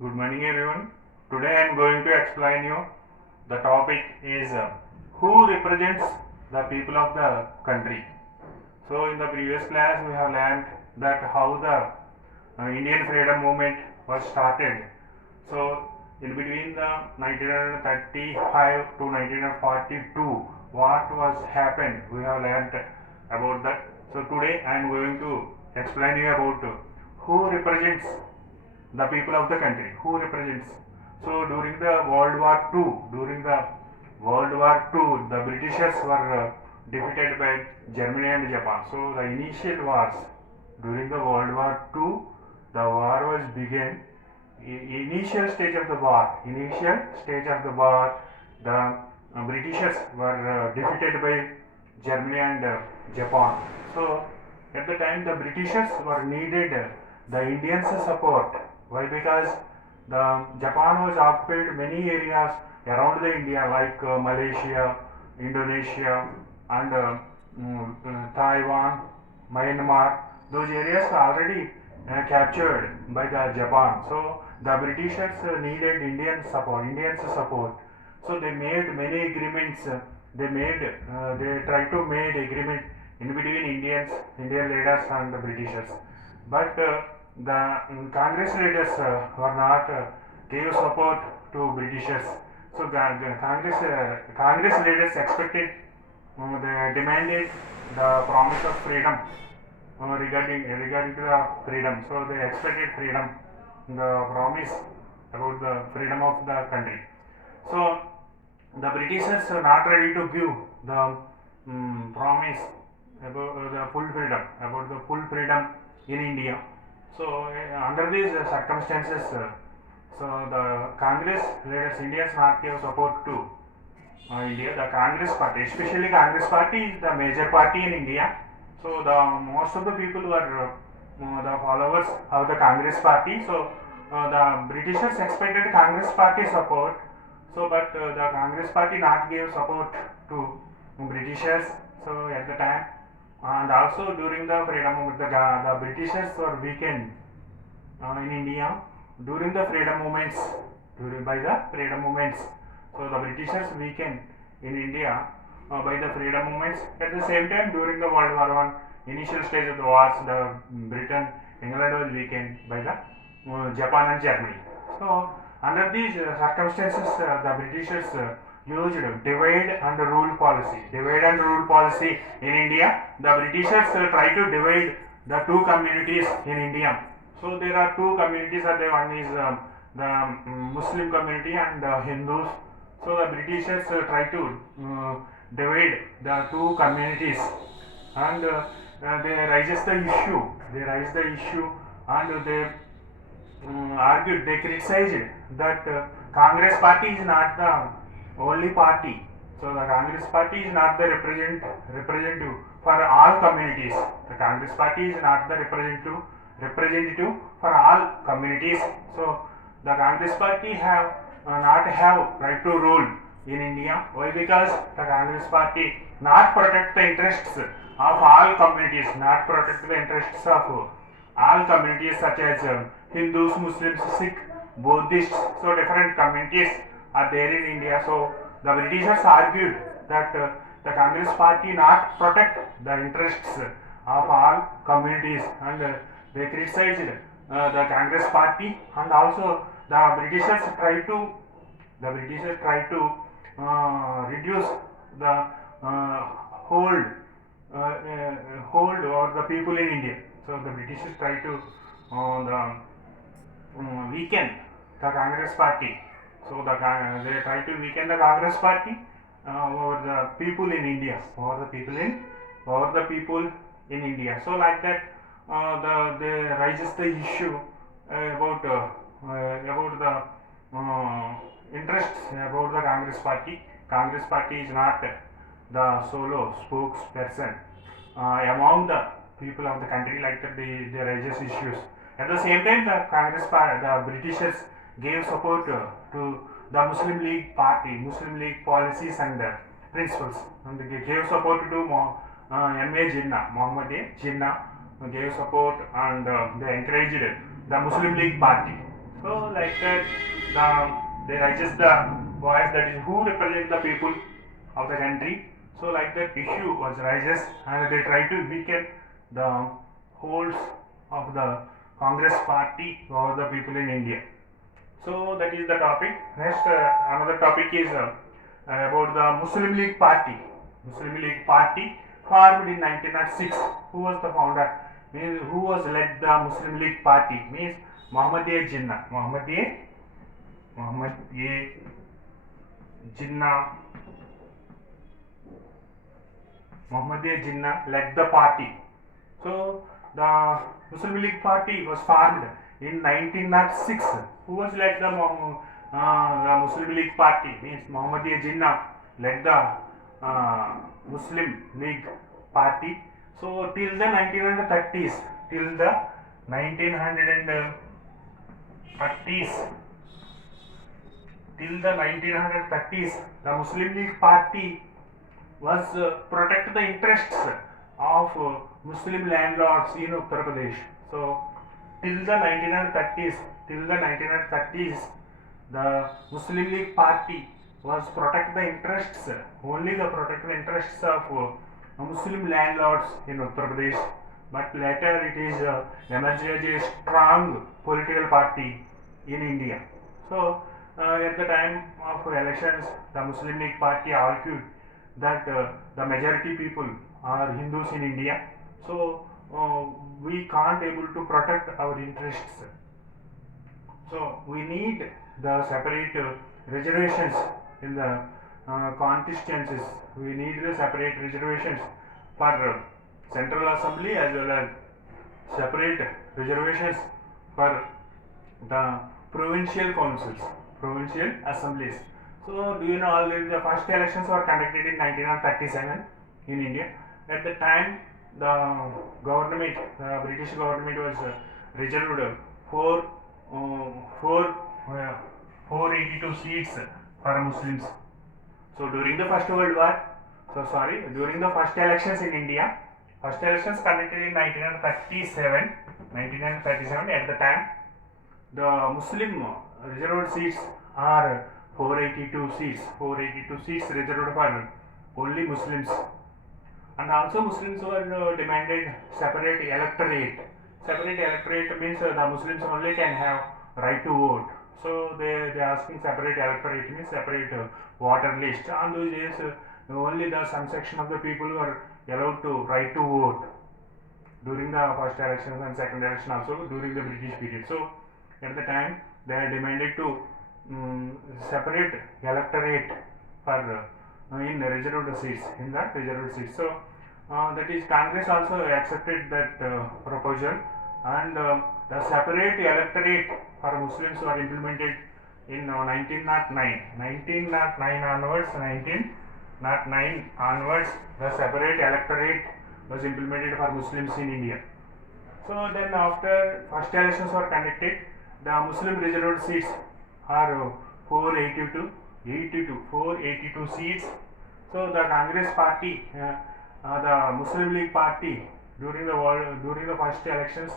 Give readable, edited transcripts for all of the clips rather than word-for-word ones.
Good morning everyone. Today I am going to explain you the topic is who represents the people of the country. So in the previous class we have learned that how the Indian freedom movement was started. So in between the 1935 to 1942 what was happened we have learned about that. So today I am going to explain you about who represents the people of the country, who represents. So during the World War II, the Britishers were defeated by Germany and Japan. So the initial wars during the World War II, the war was began. Initial stage of the war, the Britishers were defeated by Germany and Japan. So at the time the Britishers were needed the Indians support. Why? Because the Japan was occupied many areas around the India like Malaysia, Indonesia, and Taiwan, Myanmar. Those areas were already captured by the Japan. So the Britishers needed Indians support. So they made many agreements. They tried to make agreement in between Indian leaders and the Britishers. But the Congress leaders were not gave support to Britishers. So Congress leaders expected, they demanded the promise of freedom, regarding to the freedom. So they expected freedom, the promise about the freedom of the country. So the Britishers are not ready to give the promise about the full freedom in India. So under these circumstances, so the Congress leaders, Indians not give support to India. The Congress party, especially Congress party, is the major party in India. So the most of the people were the followers of the Congress party. So the Britishers expected Congress party support. So but the Congress party not give support to Britishers. So at the time, and also during the freedom movement, the Britishers were weakened in India during the freedom movements, by the freedom movements. So the Britishers weakened in India by the freedom movements. At the same time, during the World War One initial stage of the wars, the England was weakened by the Japan and Germany. So under these circumstances, the Britishers used divide and rule policy. Divide and rule policy in India. The Britishers try to divide the two communities in India. So there are two communities. One is the Muslim community and Hindus. So the Britishers try to divide the two communities, and they raises the issue. They raise the issue, and they argued, they criticized that Congress party is not the only party. So the Congress party is not the representative for all communities. The Congress party is not the representative for all communities. So the Congress party have not have right to rule in India. Why? Because the Congress party not protect the interests of all communities, not protect the interests of all communities such as Hindus, Muslims, Sikh, Buddhists. So different communities are there in India. So the Britishers argued that the Congress party not protect the interests of all communities, and they criticized the Congress party, and also the Britishers try to reduce the hold over the people in India. So the Britishers try to weaken the Congress party. So they try to weaken the Congress party over the people in India, over the people in India. So like that, they raises the issue about the interests about the Congress party. Congress party is not the solo spokesperson among the people of the country, like that they raises issues. At the same time, the Britishers gave support to the Muslim League party, Muslim League policies and principles, and they gave support to M.A. Jinnah, Muhammad A. Jinnah gave support, and they encouraged the Muslim League party. So like that, they raises the voice, that is who represent the people of the country. So like that issue was raises, and they try to weaken the holds of the Congress party over the people in India. So that is the topic. Next, another topic is about the Muslim League Party. Muslim League Party formed in 1906. Who was the founder? Means who was led the Muslim League Party? Means Muhammad A. Jinnah. Muhammad A. Jinnah. Muhammad A. Jinnah led the party. So the Muslim League Party was formed in 1906. Who was led the Muslim League Party? Means Muhammad A. Jinnah led the Muslim League Party. So till the 1930s, till the 1930s, till the 1930s, the Muslim League Party was protect the interests of Muslim landlords in Uttar Pradesh. So till the 1930s, the Muslim League Party was protect the interests, only the protect the interests of Muslim landlords in Uttar Pradesh. But later it is emerged as a strong political party in India. So at the time of elections, the Muslim League Party argued that the majority people are Hindus in India, so we can't able to protect our interests. So we need the separate reservations in the constituencies. We need the separate reservations for Central Assembly as well as separate reservations for the provincial councils, provincial assemblies. So, do you know already the first elections were conducted in 1937 in India. At the time, the government, the British government was reserved for 482 seats for Muslims. So, during the First World War, during the first elections in India, first elections conducted in 1937, at the time, the Muslim reserved seats are 482 seats reserved for only Muslims. And also Muslims were demanded separate electorate. Separate electorate means the Muslims only can have right to vote. So they asking separate electorate means separate voter list. On those days, only the some section of the people were allowed to right to vote during the first elections and second election also during the British period. So at the time they demanded to separate electorate for in reserved seats, in that reserved seats. So that is Congress also accepted that proposal, and the separate electorate for Muslims were implemented in 1909. 1909 onwards, the separate electorate was implemented for Muslims in India. So then after first elections were conducted, the Muslim reserved seats are 482 seats. So the Congress party, the Muslim League Party during the first elections,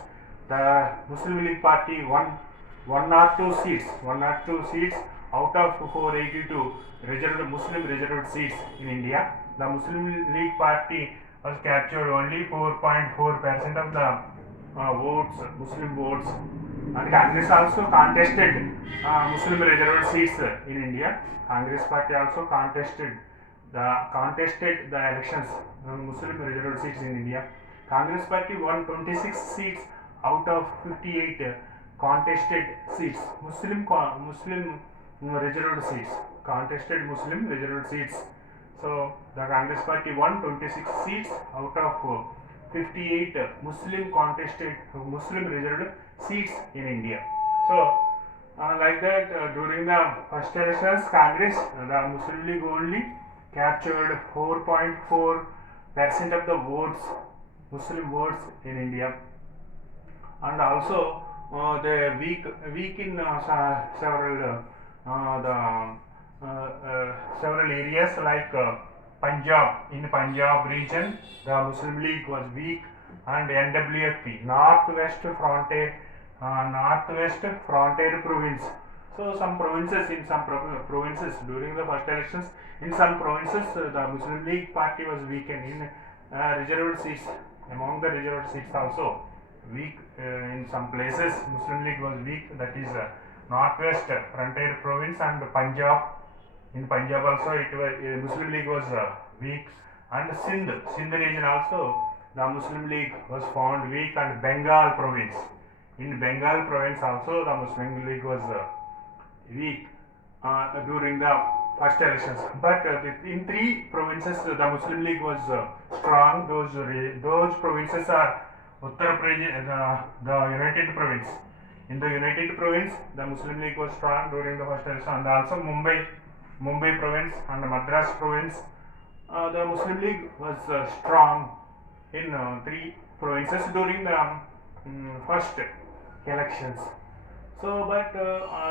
the Muslim League Party won 102 seats out of 482 Muslim reserved seats in India. The Muslim League Party was captured only 4.4% of the Muslim votes, and Congress also contested Muslim reserved seats in India. Congress party also contested the elections, Muslim reserved seats in India. Congress party won 26 seats out of 58 contested seats. Muslim reserved seats, contested Muslim reserved seats. So the Congress party won 26 seats out of 58 Muslim reserved seats in India. So like that, during the first elections, Congress, the Muslim League only captured 4.4% of the votes, Muslim votes in India, and also they weak in several areas like Punjab. In Punjab region, the Muslim League was weak, and NWFP, Northwest Frontier Northwest Frontier Province. So some provinces provinces during the first elections, in some provinces the Muslim League party was weakened in reserved seats. Among the reserved seats also weak in some places. Muslim League was weak. That is Northwest Frontier Province and Punjab. In Punjab also it was Muslim League was weak, and Sindh region also the Muslim League was found weak, and Bengal province. In Bengal province also the Muslim League was weak during the first elections. But in three provinces the Muslim League was strong. Those provinces are Uttar Pradesh, the United Province. In the United Province, the Muslim League was strong during the first election, and also Mumbai province and Madras province. The Muslim League was strong in three provinces during the first elections. So, but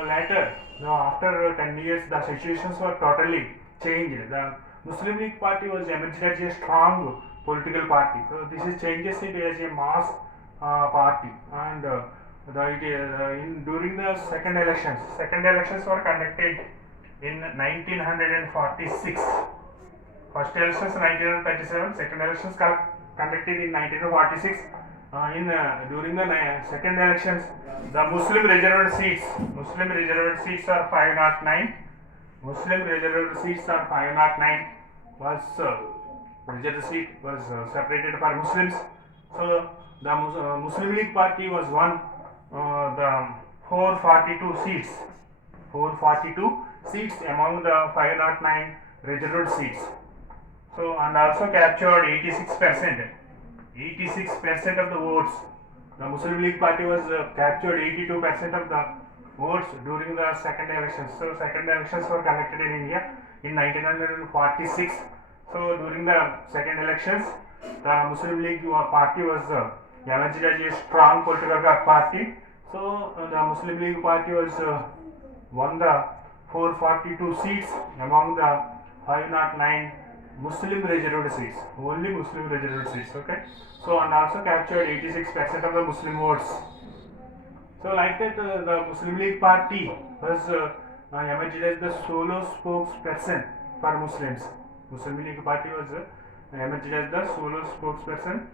later, after 10 years, the situations were totally changed. The Muslim League party was emerged as a strong political party. So, this is changes it as a mass party, and during the second elections were conducted in 1946. First elections 1937, second elections conducted in 1946. During the second elections, the Muslim reserved seats are 509. Muslim reserved seats are 509. Was reserved seat was separated for Muslims. So the Muslim League party was won the 442 seats. 442 seats among the 509 reserved seats. So, and also captured 86%. 86% of the votes. The Muslim League party was captured 82% of the votes during the second elections. So, second elections were conducted in India in 1946. So, during the second elections, the Muslim League party was emerged as a strong political party. So, the Muslim League party was won the 442 seats among the 509 Muslim reserved seats, only Muslim reserved seats, okay. So, and also captured 86% of the Muslim votes. So, like that, the Muslim League party was emerged as the solo spokesperson for Muslims. Muslim League party was emerged as the solo spokesperson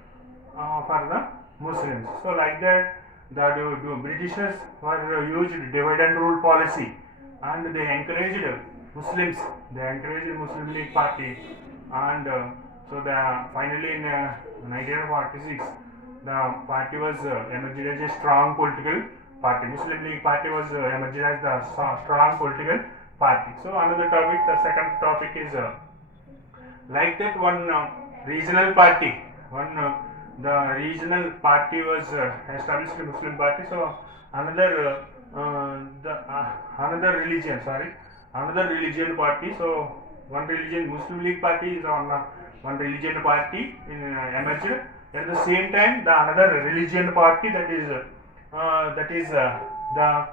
for the Muslims. So, like that, the Britishers were used divide and rule policy, and they encouraged Muslims. They encouraged Muslim League party, and so the finally in 1946, the party was emerged as a strong political party. Muslim League party was emerged as the strong political party. So another topic, the second topic is like that one regional party. The regional party was established Muslim party. So another another religion, another religion party. So one religion, Muslim League party is on one religion party emerged. At the same time, the another religion party, that is the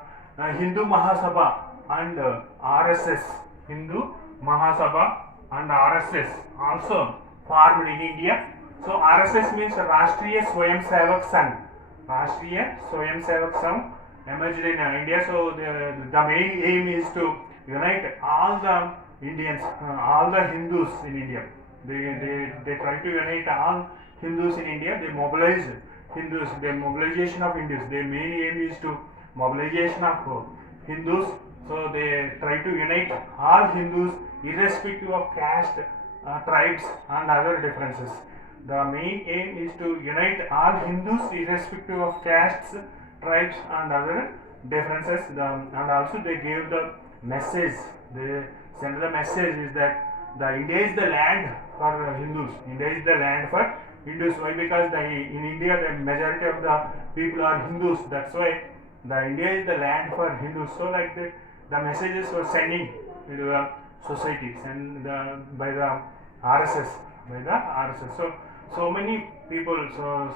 Hindu Mahasabha and RSS. Hindu Mahasabha and RSS also formed in India. So RSS means Rashtriya Swayam Sevak Sangh. Rashtriya Swayam Sevak Sangh emerged in India. So the main aim is to unite all the Indians, all the Hindus in India. They try to unite all Hindus in India. They mobilize Hindus. The mobilization of Hindus. Their main aim is to mobilization of Hindus. So they try to unite all Hindus irrespective of caste, tribes and other differences. The main aim is to unite all Hindus irrespective of castes, tribes and other differences. And also they gave the message. They send the message is that the India is the land for Hindus. India is the land for Hindus. Why? Because in India the majority of the people are Hindus. That's why the India is the land for Hindus. So like the messages were sending into the society and by the RSS. So many people,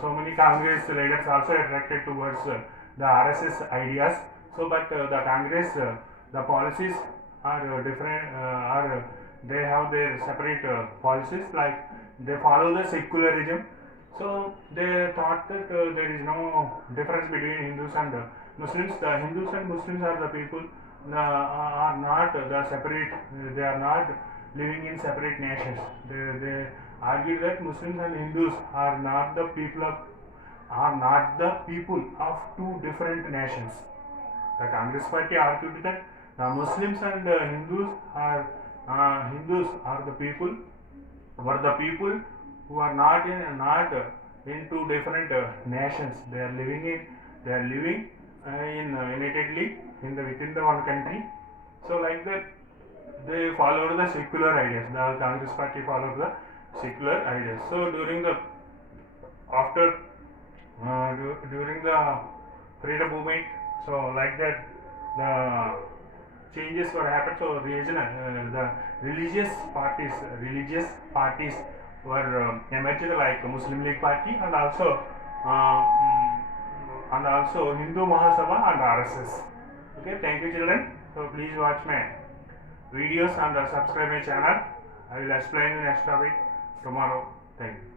so many Congress leaders also attracted towards the RSS ideas. So but the Congress, the policies are different. They have their separate policies, like they follow the secularism. So they thought that there is no difference between Hindus and Muslims. The Hindus and Muslims are the people, are not the separate. They are not living in separate nations. They argue that Muslims and Hindus are not the people of two different nations. The Congress party argued that the Muslims and Hindus are the people, were the people who are not in two different nations. They are living in unitedly in the within the one country. So like that, they followed the secular ideas. The Congress party followed the secular ideas. So after during the freedom movement, so like that, the changes were happened. So regional, the religious parties were emerged, like Muslim League Party, uh, mm, and also Hindu Mahasabha and RSS. Okay, thank you children. So please watch my videos and subscribe my channel. I will explain the next topic tomorrow. Thank you.